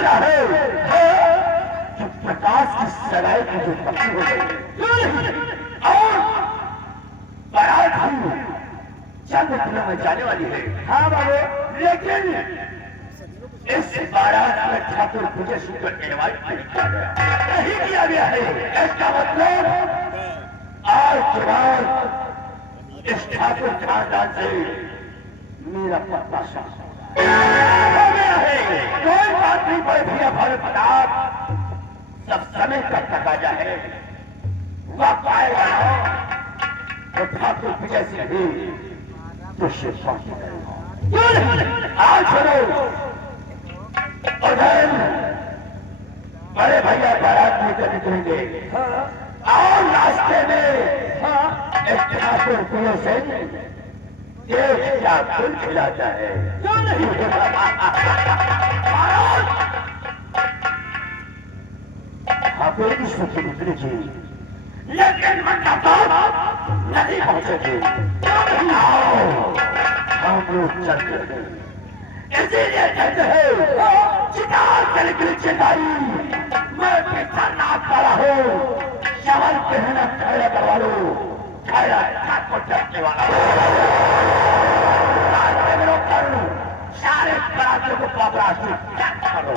बचना है कि प्रकाश की सगाई की जो पक्की हो गई और बारात भी चंद दिनों में जाने वाली है। हाँ बाबू, लेकिन इस बारात में ठाकुर विजय सिंह को इनवाइट नहीं किया गया है। इसका मतलब आज के बाद इस ठाकुर खानदान से मेरा पत्ता साफ हो गया है। कोई बात नहीं, बड़े भैया भाई प्रताप सब समय का तकाजा है। वक्त आएगा तो ठाकुर विजय सिंह भी तुझसे बाकी करेगा। आज चलो उधर बड़े भैया बारात लेकर निकलेंगे और रास्ते में एक ठाकुर विजय सिंह एक क्या फूल खिलाता है। क्यों नहीं? ठाकुर की सूची निकली थी, लेकिन नहीं पहुंचे। हम लोग चलते हैं, इसीलिए कहते हैं शिकार करने के लिए चिताई मैं पीछा नाक वाला हूँ। शवल पहना खड़ा करवा लो, खड़ा ठाकुर चढ़ने वाला रास्ते में रोक कर सारे बरातियों को पकड़ा करो।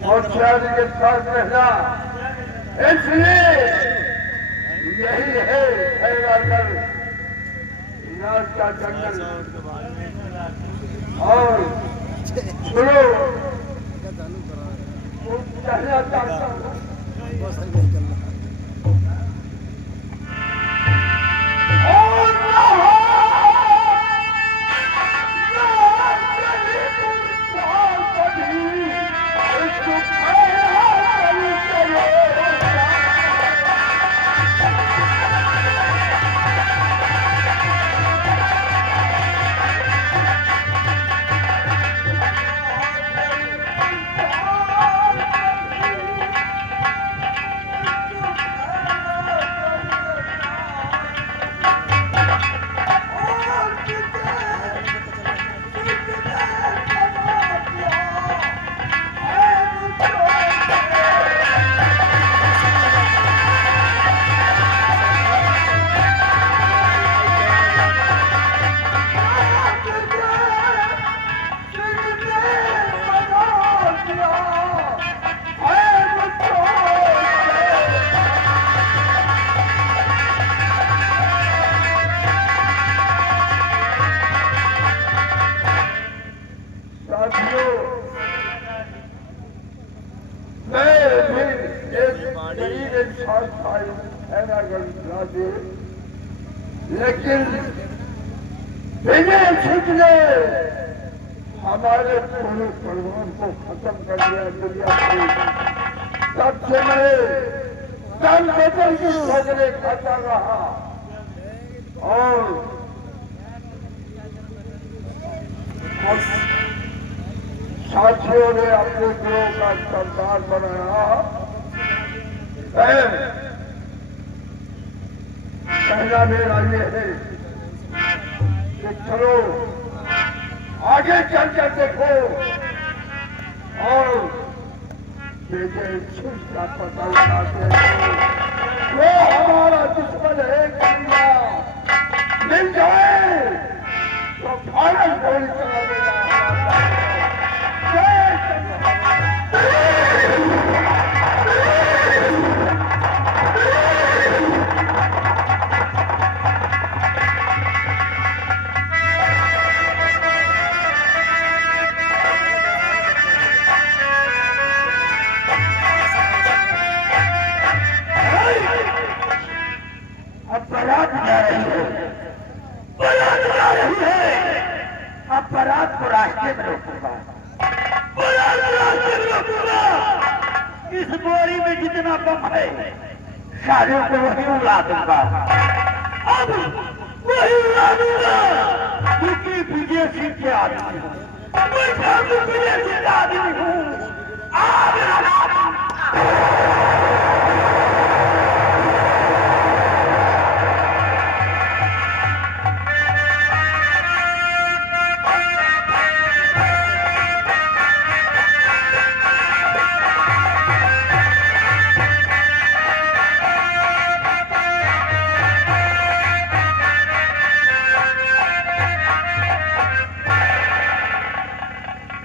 होशियारी के साथ रहना, इसलिए यही है खैरागढ़ इनाज का जंगल। और सुनो, कहना चाहता हूँ लेकिन विजय सिंह ने हमारे पूरे परिवार को खत्म कर दिया दुनिया से। तब से मैं दम बदल के भोगने खाता रहा और साथियों ने अपने गिरोह का सरदार बनाया। कहना मेरा ये है कि चलो आगे चल कर देखो और विजय सिंह का पता लगाते हैं। वो हमारा दुश्मन है, कन्या मिल जाए तो फाइनल गोली चला देगा। बारात को रास्ते में रोकूंगा, इस बोरी में जितना बम है सारे को वही उड़ा दूंगा। अब वही उड़ा दूंगा क्योंकि विजय सिंह के आदमी मैं जिंदा आदमी हूँ। आ मेरा नाम।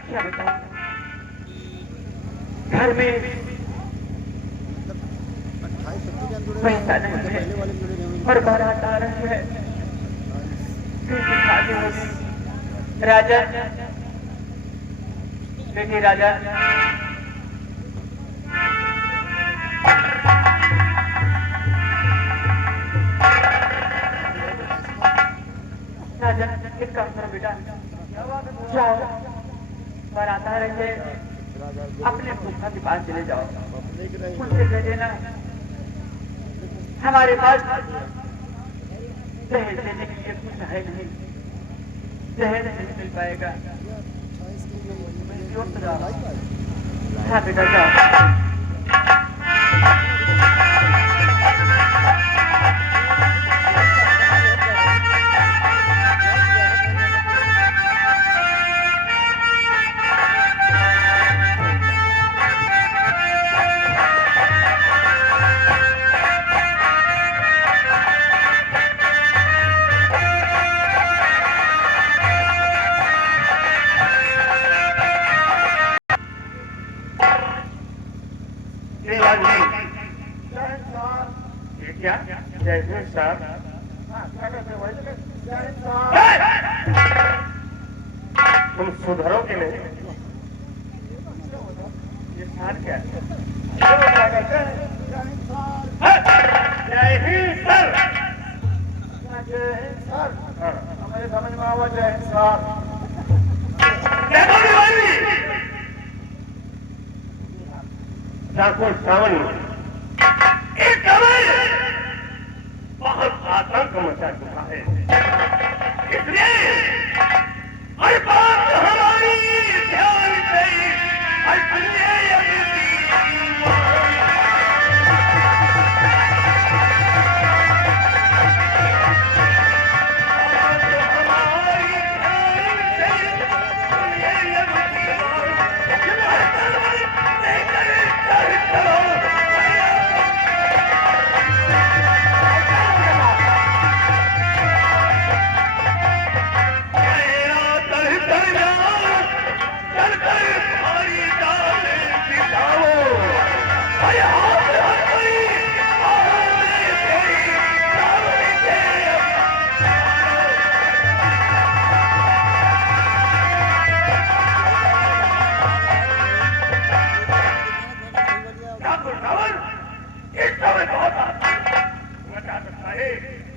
क्या बताऊं? घर में पैसा नहीं है और बारात आ रही है। बेटी शादी होगी। राजन, बेटी राजन, राजन एक काम करो बेटा, जाओ बारात आ रही है, अपने फूफा के पास चले जाओ, उनसे कह देना हमारे पास दहेज देने के लिए कुछ है नहीं, दहेज नहीं मिल पाएगा। हाँ बेटा जाओ। क्या जैसे साहब तुम सुधरोगे नहीं। ये सार क्या है? जय हिंद सर। जय हिंद सर। हमारे समझ में आवा जय हिंद सर। ठाकुर श्रावणी एक कमल बहुत आतंक मचा चुका है, इसलिए हर बात हमारी ध्यान से हर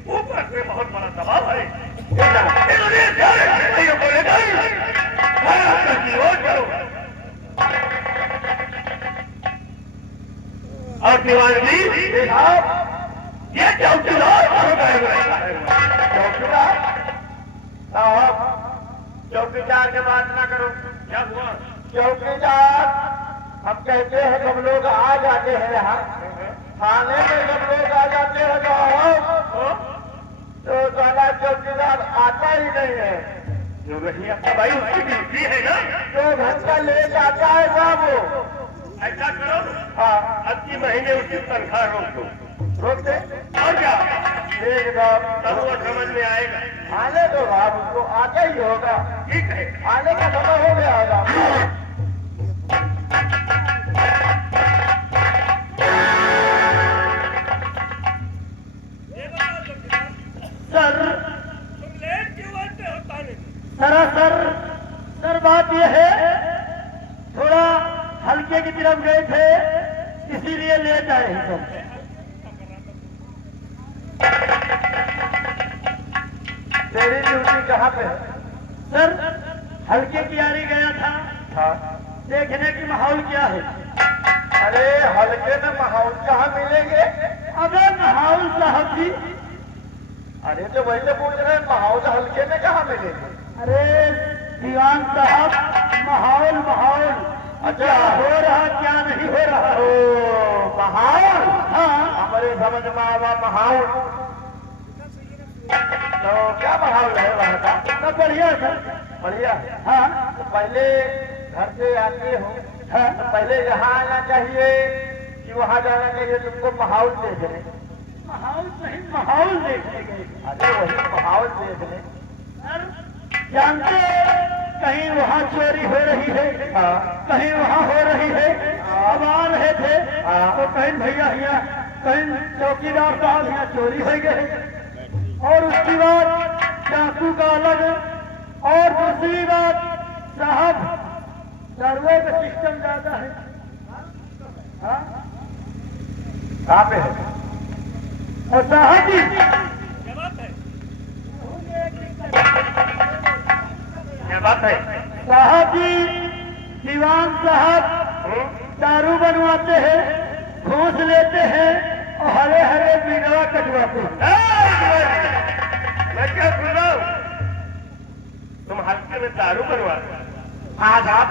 ऊपर से बहुत बड़ा दबाव है। और दीवान जी ये चौकीदार चौकीदार के बात ना करो। क्या हुआ? चौकीदार हम कहते हैं जब लोग आ जाते हैं यहाँ थाने में, जब लोग आ जाते हैं तो साला चौकीदार आता ही नहीं है। जो रही आपका भाई उसकी ड्यूटी है ना, 2 घंटा ले जाता है साहब वो। ऐसा करो हाँ अब की महीने उसकी तनख्वाह रोक दो। रोक दे और क्या ठीक साहब, तब वो समझ में आएगा। आने दो साहब, उसको आता ही होगा। ठीक है आने का समय हो गया होगा। सर सरासर सर बात यह है, थोड़ा हल्के की तरफ गए थे इसीलिए लेट आए हैं सब। तेरी ड्यूटी कहाँ पे है? सर हल्के की यारी गया था हाँ। देखने की माहौल क्या है। अरे हल्के में माहौल कहाँ मिलेंगे? अबे माहौल साहब जी, अरे तो वही तो पूछ रहे हैं, माहौल हल्के में कहाँ मिलेंगे? अरे दीवान साहब माहौल माहौल अच्छा हो रहा क्या नहीं हो रहा। ओ माहौल, हाँ हमारे समझ में आवा माहौल। तो क्या माहौल है वहाँ का? तो बढ़िया सर। बढ़िया। हाँ तो पहले घर से आते हो हाँ तो पहले यहाँ आना चाहिए कि वहाँ जाना चाहिए तुमको माहौल देखने? माहौल नहीं माहौल देखने गए। अरे वही माहौल देखने। सर जानते कहीं वहाँ चोरी हो रही है, हाँ कहीं वहाँ हो रही है। अब आ रहे थे हाँ। तो कहीं भैया यहाँ कहीं चौकीदार साहब यहाँ चोरी हो गए, और उसकी बात चाकू का अलग, और दूसरी बात साहब सर्वे का सिस्टम ज्यादा है। हाँ कहाँ पे है? और साहब जी क्या बात है? साहब जी दीवान साहब दारू बनवाते हैं, घूस लेते हैं और हरे हरे बिगड़ा कटवाते हैं। मैं क्या सुन रहा हूँ? तुम हल्के में दारू बनवाते? हाँ साहब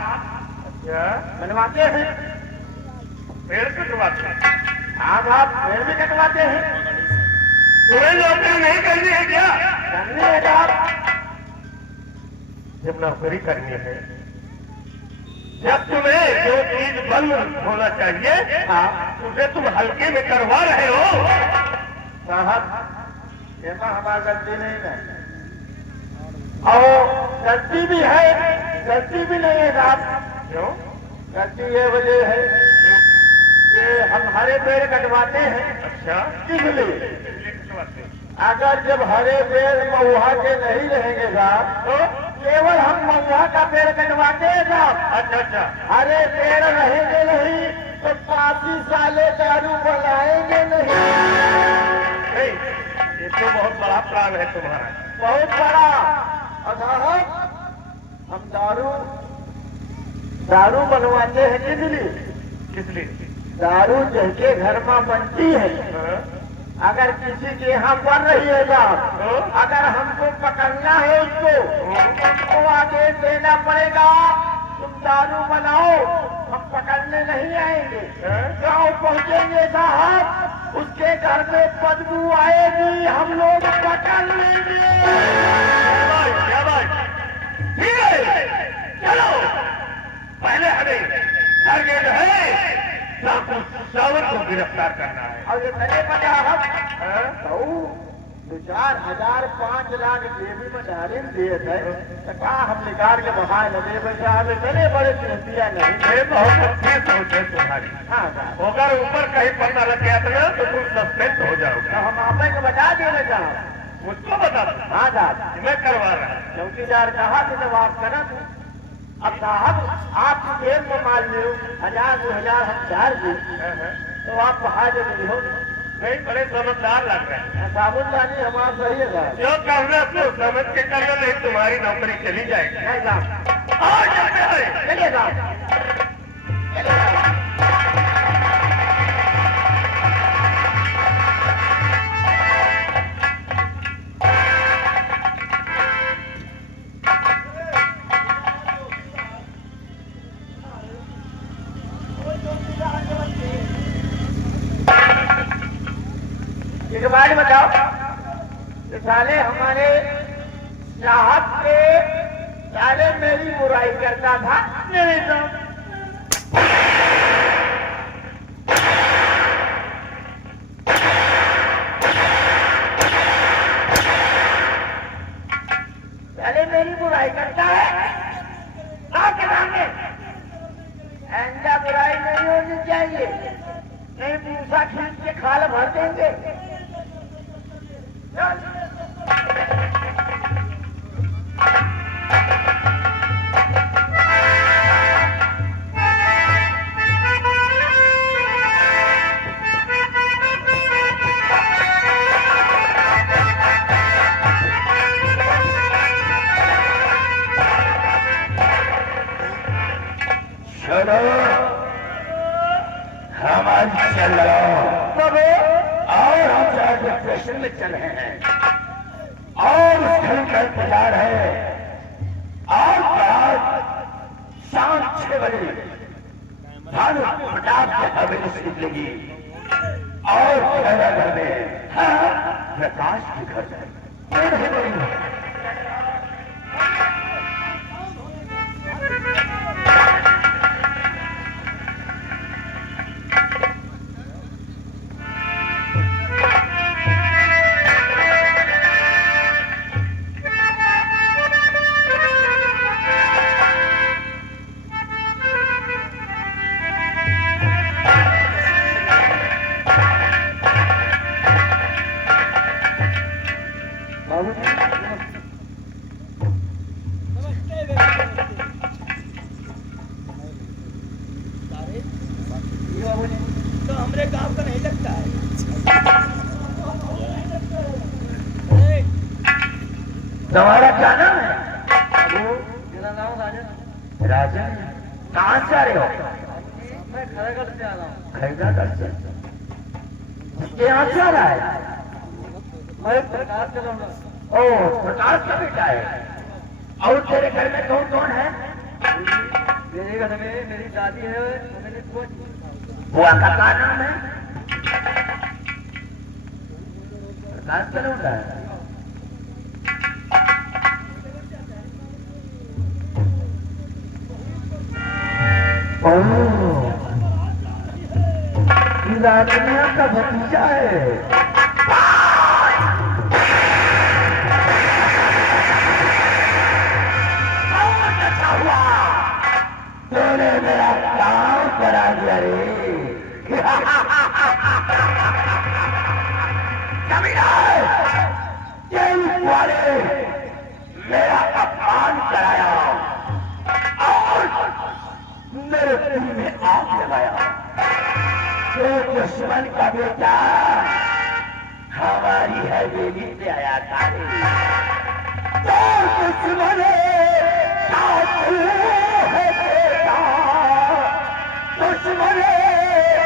क्या बनवाते हैं। पेड़ कटवाते? हाँ साहब पेड़ भी कटवाते हैं। तुम्हें नौकरी नहीं करनी है क्या? करनी है साहब। जब नौकरी करनी है, जब तुम्हें जो चीज बंद होना चाहिए हाँ उसे तुम हल्के में करवा रहे हो। साहब ऐसा हमारा गलती नहीं है, और गलती भी है गलती भी नहीं है साहब। क्यों? गलती ये वजह है कि हम हरे पेड़ कटवाते हैं। अच्छा, किस लिए? इसलिए कटवाते हो। अगर जब हरे पेड़ महुआ के नहीं रहेंगे साहब तो केवल हम महुआ का पेड़ कटवाते हैं साहब। अच्छा अच्छा, हरे पेड़ रहेंगे नहीं तो 35 साले दारू बनाएंगे नहीं। नहीं, ये तो बहुत बड़ा प्लान है तुम्हारा। बहुत बड़ा। और साहब हम दारू बनवाते हैं किस लिए? किस लिए? दारू जिसके घर में बनती है, हाँ? अगर किसी के यहाँ बन रही है साहब, हाँ? अगर हमको पकड़ना है उसको आदेश देना पड़ेगा तुम दारू बनाओ, हम पकड़ने नहीं आएंगे। हाँ? गाँव पहुँचेंगे साहब, उसके घर में बदबू आएगी, हम लोग पकड़ लेंगे। क्या बात? ठीक है, चलो पहले हमें टारगेट है चाकू सावर को गिरफ्तार करना है। और ये तने पता हम हाँ? तो 2-4 5 लाख देवी में डाले दिए थे, तो कहा हम निकाल के बहाए लगे पैसा हमें इतने बड़े चिंतिया नहीं। ये बहुत अच्छी सोच है तुम्हारी। हाँ साहब, अगर ऊपर कहीं पता लग गया था ना तो तुम सस्पेंड हो तो जाओगे। हम आपे को बता देना साहब। मुझको बता दो, हाँ साहब, मैं करवा रहा हूँ। चौकीदार कहा कि जब आप करा तो अब साहब आपकी जेब में मान लो 1000-2000 हम चार्ज दी, तो आप बाहर जो नहीं हो। नहीं, बड़े समझदार लग रहे हैं। साबुनदानी हमारा सही है साहब। जो करना तो समझ के करना, नहीं तुम्हारी नौकरी चली जाएगी। नहीं साहब, आ जाते हैं। चलिए साहब, चलिए साहब। एक बात बताओ, कि साले हमारे चाहत के साले मेरी बुराई करता था। नहीं साहब, साले मेरी बुराई करता है आपके सामने। ऐसा बुराई नहीं होनी चाहिए, नहीं पूछा खींच के खाल भर देंगे। चलो हम आज चल रहे और हम चाहे स्टेशन में चल रहे हैं और स्थल का इंतजार है। और बनी भानु प्रताप के हवेली से निकलेगी और खैरा घर में प्रकाश के घर जाएगी। तो हमरे गांव का नहीं लगता है। तुम्हारा क्या नाम है? मेरा नाम राजन। राजन। कहाँ से आ रहे हो? मैं खैरागढ़ से आ रहा हूँ। खैरागढ़ से। यहाँ से आ रहा है? मैं प्रकाश का लौंडा। ओ, प्रकाश का बेटा है। और तेरे घर में कौन कौन है? मेरे घर में मेरी दादी है और मेरी बुआ का क्या नाम है? प्रकाश का लौंडा है। दुनिया का भतीजा है। तूने मेरा काम करा दिया रे। कमीना, जेल वाले मेरा अपमान कराया और मेरे दिल में आग लगाया। तो दुश्मन का बेटा हमारी हवेली से आया था। तो दुश्मन है बेटा, दुश्मन है बेटा।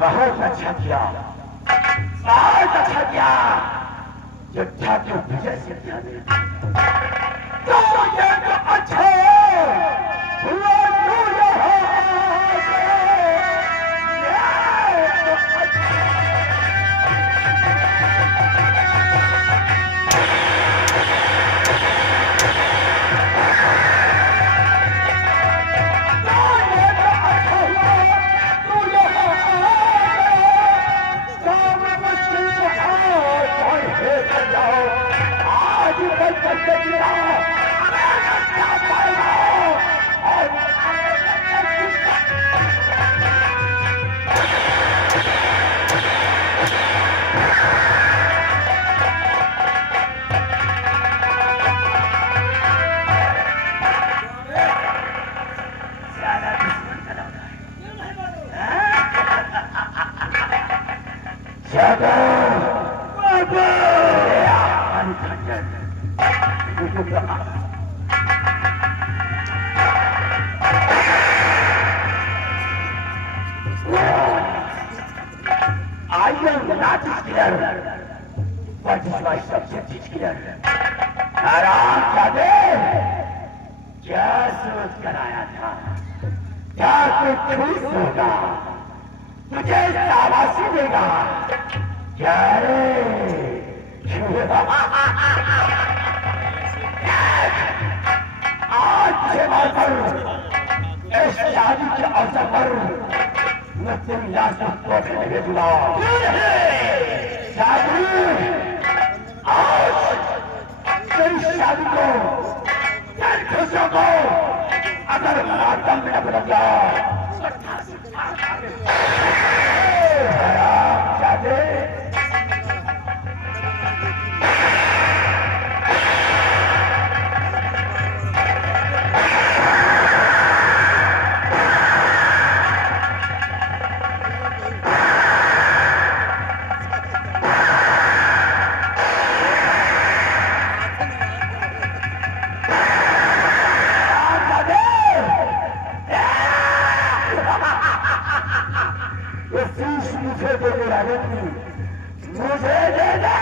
बहुत अच्छा किया, बहुत अच्छा किया। योद्धा के विजय से ध्यान तो ये तो अच्छा हुआ। आज जागो बाबा आनी खंजर I am not a killer, but is my subject is killer. आराम जादे क्या सोच कर आया था क्या तू खुश होगा तुझे शाबाशी देगा क्या रे आज से पर इस शादी के अवसर पर मैं तेरी लाश को तोहफे में भेजूंगा शादी आज तेरी शादी को तेरी खुशियों को अगर मातम में न बदल गया जादे मुझे दे दे मुझे दे दे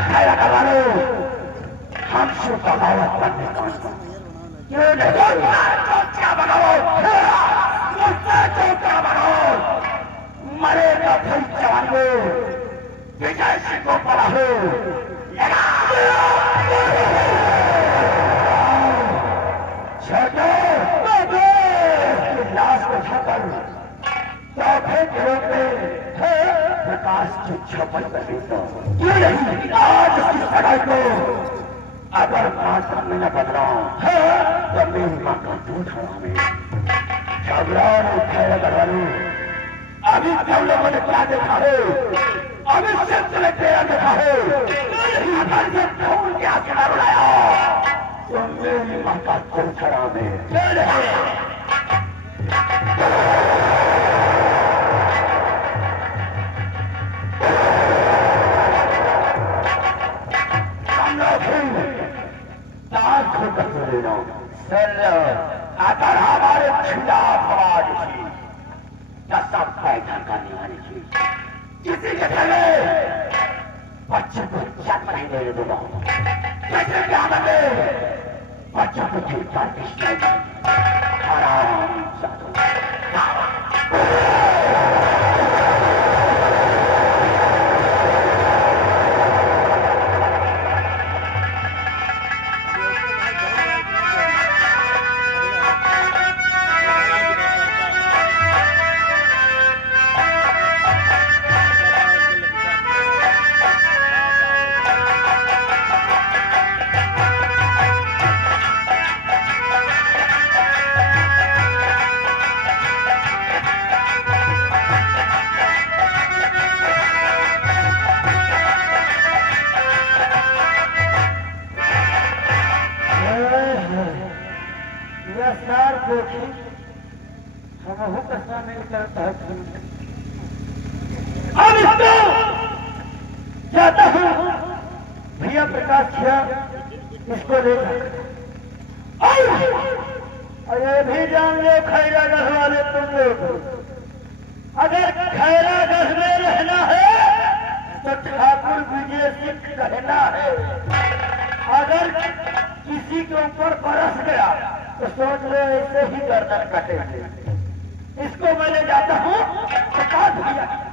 खाया करवानो हम शुभ बगावत करने का ये नहीं क्या बनाओ मुझसे क्या बनाओ मरेगा भाई जवान को विजय सिंह को पड़ा हो छोटो लाश को छापर चौथे गिरोह में प्रकाश की छपन कर देता क्यों नहीं आज उसकी सगाई को अगर मां सामने न बदला तो मेरी मां का दूध हमें झगड़ा उठाया करवालू अभी तुम लोगों ने क्या देखा है अभी सिर्फ ने तेरा देखा है अगर से खून के आंसू रुलाया तो मेरी मां का दूध हमें अगर हमारे खिलाफ आवाज थी सब बैठक करने वाली थी किसी के पहले बच्चों को जन्म नहीं देने दूंगा कैसे क्या बने बच्चों को ठीक कर आराम जाता हूँ भैया प्रकाश खिया इसको लेकर अरे भी जान लो खैरागढ़ वाले तुम लोग अगर खैरागढ़ में रहना है तो ठाकुर विजय सिंह कहना है अगर किसी के ऊपर बरस गया तो सोच लो ऐसे ही गर्दन कटेंगे इसको मैं ले जाता हूँ प्रकाश भैया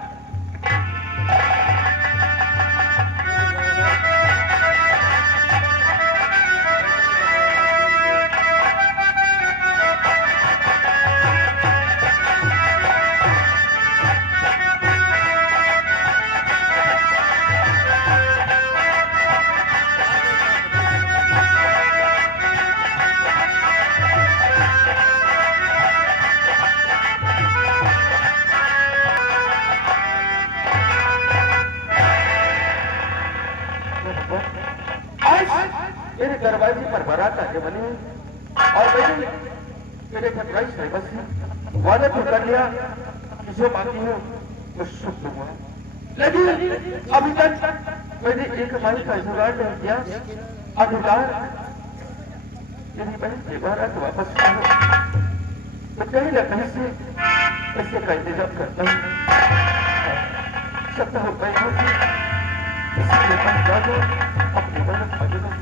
पिताजी पर बारात आने वाली है और मैंने मेरे फरमाइश है बस वादा तो कर लिया कि जो मांगी हो वो शुभ दूंगा, लेकिन अभी तक मैंने एक माई का जुगाड़ नहीं किया। अधिकार यदि बहन की बारात वापस करो तो कहीं ना कहीं से पैसे का इंतजाम करता हूँ। 70 रुपए इसलिए बन जाओ अपनी मदद करूँगा।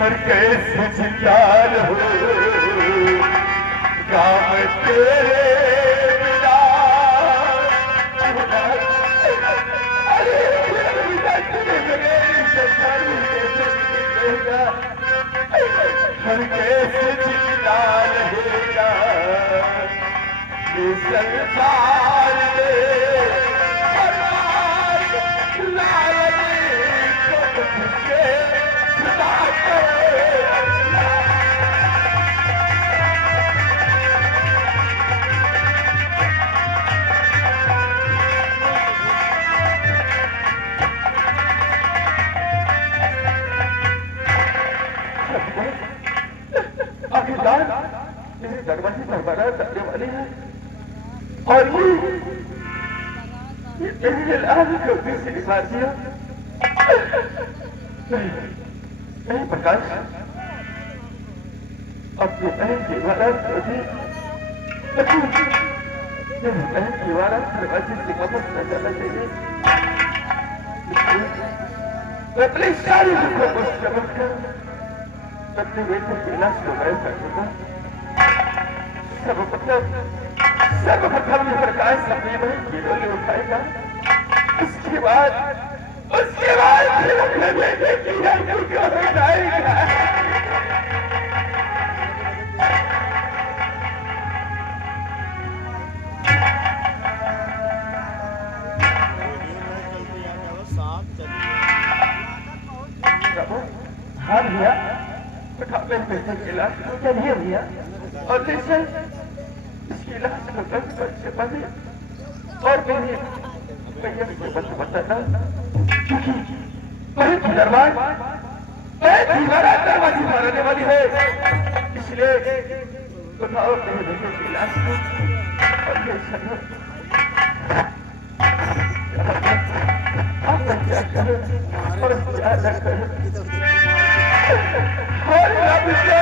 पर कैसे जिंदार हो काम तेरे बिना। हर कैसे जिंदा रहेगा ये संसार में। आखिरकार मेरे दरवाजे पर बारात आने वाली है और ये मेरे लाल गलती से निकाल दिया। नहीं प्रकाश, अपनी बहन की बारात मुझे मेरी बहन की बारात दरवाजे से वापस न जाना चाहिए। मैं अपनी सारी दुखों को समझ कर अपने बेटे की लाश को गायब कर दूंगा। सर्वप्रथम ये प्रकाश अपनी बहन की डोली उठाएगा, उसके बाद फिर अपने बेटे की हड्डी को उठाएगा। हाँ भैया, अपने बेटे की लाश को चलिए भैया और जैसे इसकी लाश को 10 बच्चे बने और मेरी भैया को बस बताना क्योंकि वही की दरबार दरवाजे पर आने वाली है, इसलिए उठाओ मेरे बेटे की लाश को और ये क्या करूं और क्या न करूं। और रब क्या